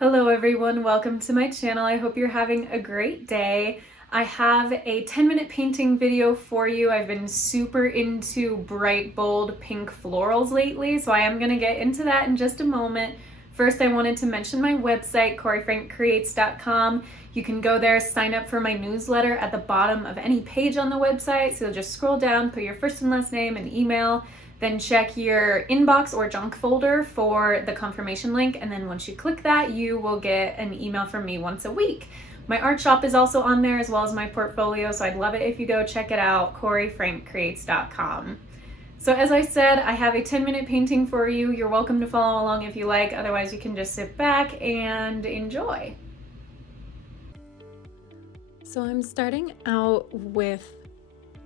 Hello everyone, welcome to my channel. I hope you're having a great day. I have a 10-minute painting video for you. I've been super into bright, bold pink florals lately, so I am going to get into that in just a moment. First, I wanted to mention my website, coryfrankcreates.com. You can go there, sign up for my newsletter at the bottom of any page on the website. So you'll just scroll down, put your first and last name and email, then check your inbox or junk folder for the confirmation link. And then once you click that, you will get an email from me once a week. My art shop is also on there as well as my portfolio. So I'd love it if you go check it out, coryfrankcreates.com. So as I said, I have a 10-minute painting for you. You're welcome to follow along if you like. Otherwise, you can just sit back and enjoy. So I'm starting out with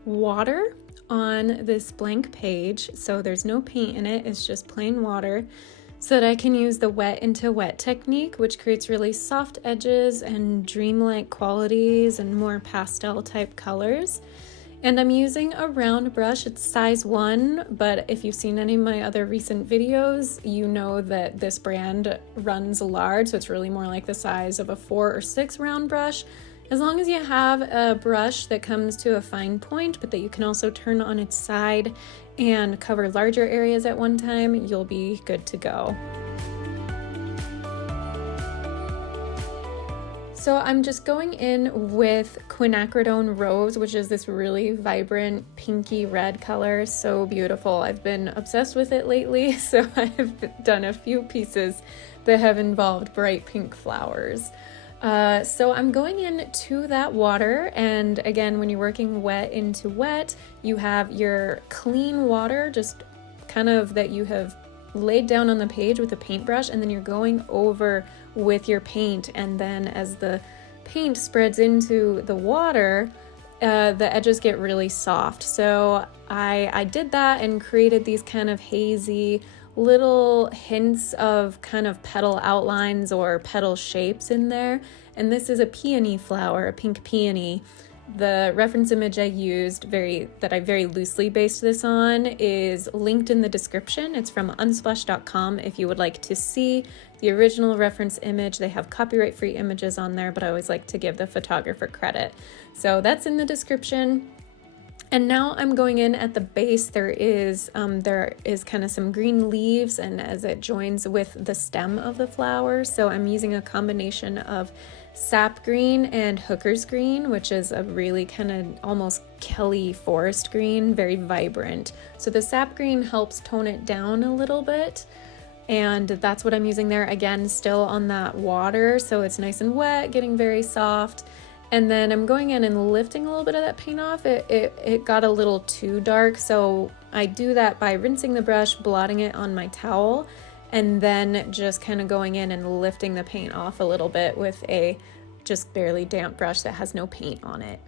water on this blank page. So there's no paint in it. It's just plain water, so that I can use the wet into wet technique, which creates really soft edges and dreamlike qualities and more pastel type colors. And I'm using a round brush. It's size 1, but if you've seen any of my other recent videos, you know that this brand runs large, so it's really more like the size of a 4 or 6 round brush. As long as you have a brush that comes to a fine point, but that you can also turn on its side and cover larger areas at one time, you'll be good to go. So I'm just going in with quinacridone rose, which is this really vibrant pinky red color. So beautiful. I've been obsessed with it lately, so I've done a few pieces that have involved bright pink flowers. So I'm going into that water, and again, when you're working wet into wet, you have your clean water, just kind of that you have laid down on the page with a paintbrush, and then you're going over with your paint, and then as the paint spreads into the water, the edges get really soft. So I did that and created these kind of hazy little hints of kind of petal outlines or petal shapes in there. And this is a peony flower, a pink peony. The reference image I used, that I very loosely based this on, is linked in the description. It's from unsplash.com if you would like to see the original reference image. They have copyright-free images on there, but I always like to give the photographer credit. So that's in the description. And now I'm going in at the base. There is kind of some green leaves, and as it joins with the stem of the flower. So I'm using a combination of sap green and hooker's green, which is a really kind of almost Kelly forest green, very vibrant. So the sap green helps tone it down a little bit, and that's what I'm using there. Again, still on that water, so it's nice and wet, getting very soft. And then I'm going in and lifting a little bit of that paint off. It got a little too dark, so I do that by rinsing the brush, blotting it on my towel, and then just kind of going in and lifting the paint off a little bit with a just barely damp brush that has no paint on it.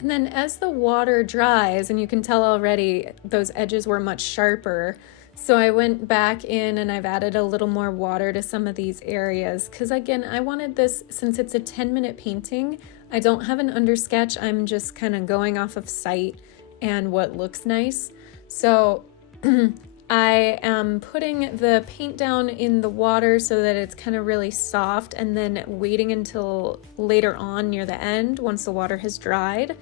And then as the water dries, and you can tell already those edges were much sharper, so I went back in and I've added a little more water to some of these areas, because again, I wanted this, since it's a 10-minute painting, I don't have an undersketch. I'm just kind of going off of sight and what looks nice. So I am putting the paint down in the water so that it's kind of really soft, and then waiting until later on near the end, once the water has dried,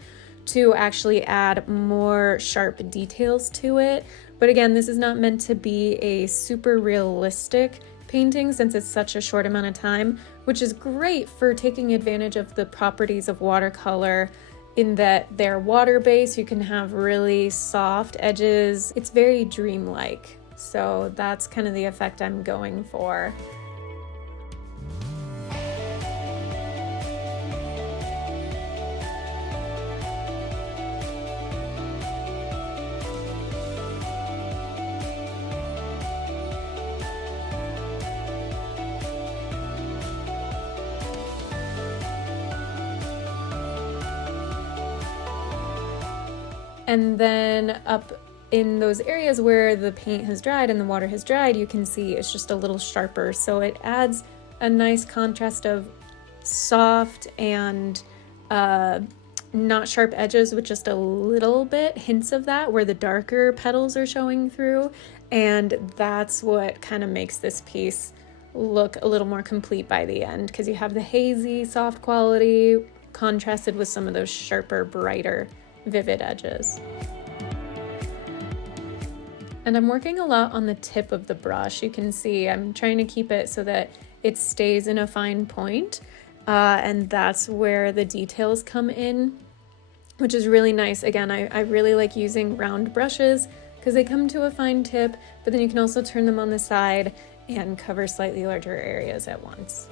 to actually add more sharp details to it. But again, this is not meant to be a super realistic painting since it's such a short amount of time, which is great for taking advantage of the properties of watercolor in that they're water-based. You can have really soft edges. It's very dreamlike. So that's kind of the effect I'm going for. And then up in those areas where the paint has dried and the water has dried, you can see it's just a little sharper. So it adds a nice contrast of soft and not sharp edges with just a little bit, hints of that, where the darker petals are showing through. And that's what kind of makes this piece look a little more complete by the end, because you have the hazy, soft quality contrasted with some of those sharper, brighter, vivid edges. And I'm working a lot on the tip of the brush. You can see I'm trying to keep it so that it stays in a fine point, and that's where the details come in, which is really nice. Again, I really like using round brushes because they come to a fine tip, but then you can also turn them on the side and cover slightly larger areas at once.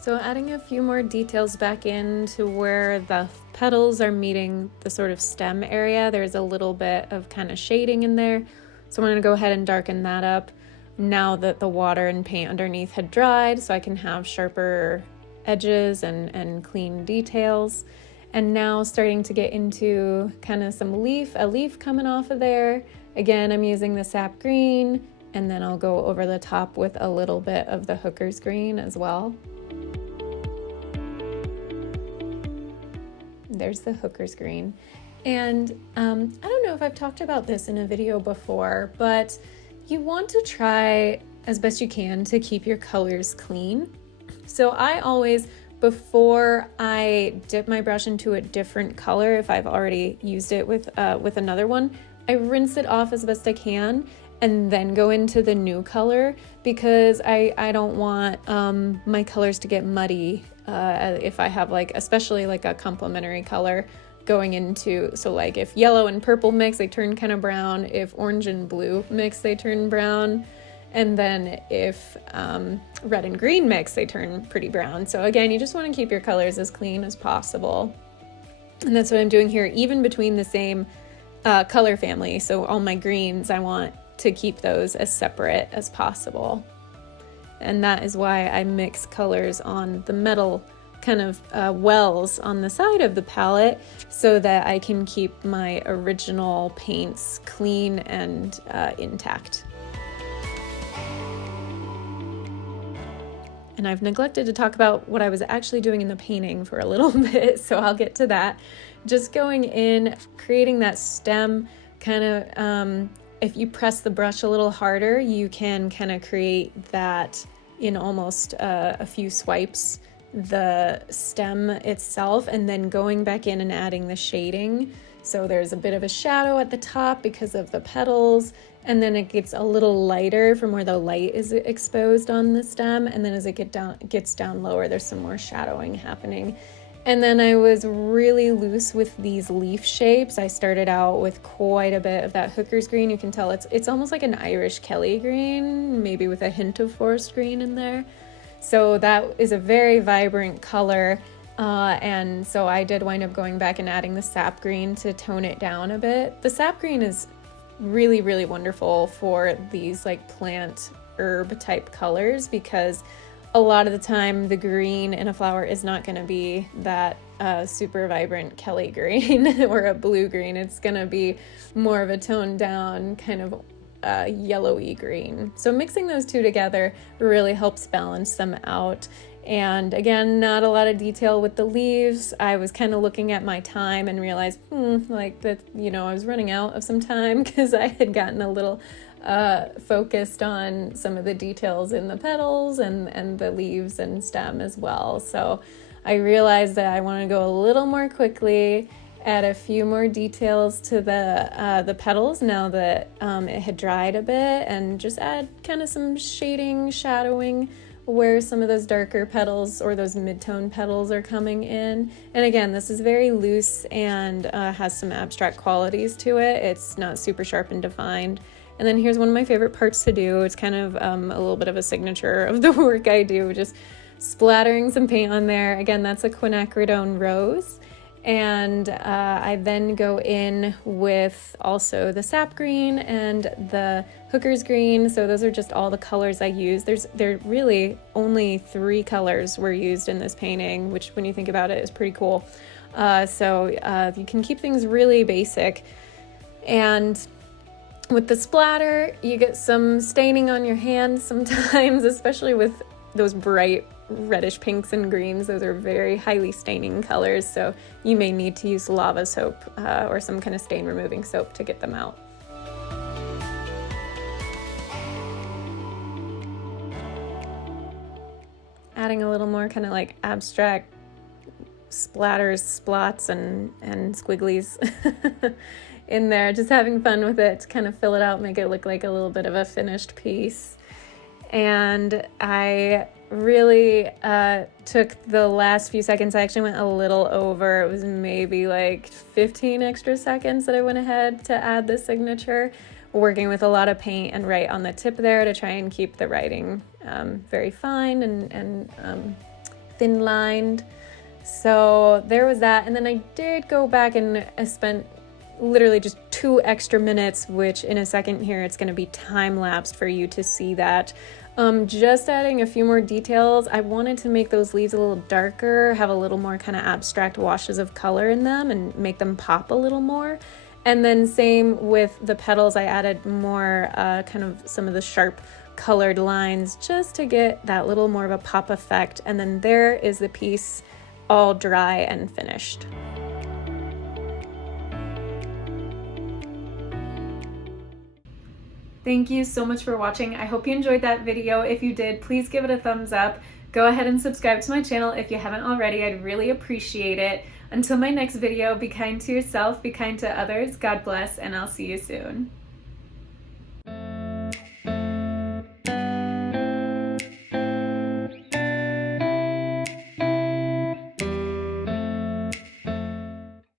So adding a few more details back in to where the petals are meeting the sort of stem area. There's a little bit of kind of shading in there. So I'm going to go ahead and darken that up now that the water and paint underneath had dried, so I can have sharper edges and clean details. And now starting to get into kind of a leaf coming off of there. Again, I'm using the sap green, and then I'll go over the top with a little bit of the hooker's green as well. There's the hooker's green. And I don't know if I've talked about this in a video before, but you want to try as best you can to keep your colors clean. So I always, before I dip my brush into a different color, if I've already used it with another one, I rinse it off as best I can and then go into the new color, because I don't want my colors to get muddy if I have especially a complementary color going into, so like if yellow and purple mix, they turn kind of brown. If orange and blue mix, they turn brown. And then if red and green mix, they turn pretty brown. So again, you just want to keep your colors as clean as possible. And that's what I'm doing here, even between the same color family. So all my greens, I want to keep those as separate as possible. And that is why I mix colors on the metal kind of wells on the side of the palette, so that I can keep my original paints clean and intact. And I've neglected to talk about what I was actually doing in the painting for a little bit, so I'll get to that. Just going in, creating that stem kind of, if you press the brush a little harder, you can kind of create that in almost a few swipes, the stem itself, and then going back in and adding the shading. So there's a bit of a shadow at the top because of the petals, and then it gets a little lighter from where the light is exposed on the stem, and then as it gets down lower, there's some more shadowing happening. And then I was really loose with these leaf shapes. I started out with quite a bit of that hooker's green. You can tell it's almost like an Irish Kelly green, maybe with a hint of forest green in there. So that is a very vibrant color. And so I did wind up going back and adding the sap green to tone it down a bit. The sap green is really, really wonderful for these plant herb type colors, because a lot of the time the green in a flower is not going to be that super vibrant Kelly green or a blue green. It's going to be more of a toned down kind of yellowy green. So mixing those two together really helps balance them out. And again, not a lot of detail with the leaves. I was kind of looking at my time and realized I was running out of some time, because I had gotten a little focused on some of the details in the petals and the leaves and stem as well. So I realized that I want to go a little more quickly, add a few more details to the petals now that it had dried a bit, and just add kind of some shading, shadowing where some of those darker petals or those mid-tone petals are coming in. And again, this is very loose and has some abstract qualities to it. It's not super sharp and defined. And then here's one of my favorite parts to do. It's kind of a little bit of a signature of the work I do, just splattering some paint on there. Again, that's a quinacridone rose. And I then go in with also the sap green and the hooker's green. So those are just all the colors I use. There really only 3 colors were used in this painting, which when you think about it is pretty cool. So you can keep things really basic. And with the splatter, you get some staining on your hands sometimes, especially with those bright reddish pinks and greens. Those are very highly staining colors, so you may need to use lava soap or some kind of stain removing soap to get them out. Adding a little more kind of like abstract splatters, splots, and squigglies in there, just having fun with it to kind of fill it out, make it look like a little bit of a finished piece. And I really took the last few seconds. I actually went a little over. It was maybe like 15 extra seconds that I went ahead to add the signature, working with a lot of paint and right on the tip there to try and keep the writing very fine and thin lined. So there was that. And then I did go back and I spent literally just 2 extra minutes, which in a second here it's going to be time lapsed for you to see that. Just adding a few more details. I wanted to make those leaves a little darker, have a little more kind of abstract washes of color in them and make them pop a little more. And then same with the petals, I added more kind of some of the sharp colored lines just to get that little more of a pop effect. And then there is the piece all dry and finished. Thank you so much for watching. I hope you enjoyed that video. If you did, please give it a thumbs up. Go ahead and subscribe to my channel if you haven't already. I'd really appreciate it. Until my next video, be kind to yourself, be kind to others. God bless, and I'll see you soon.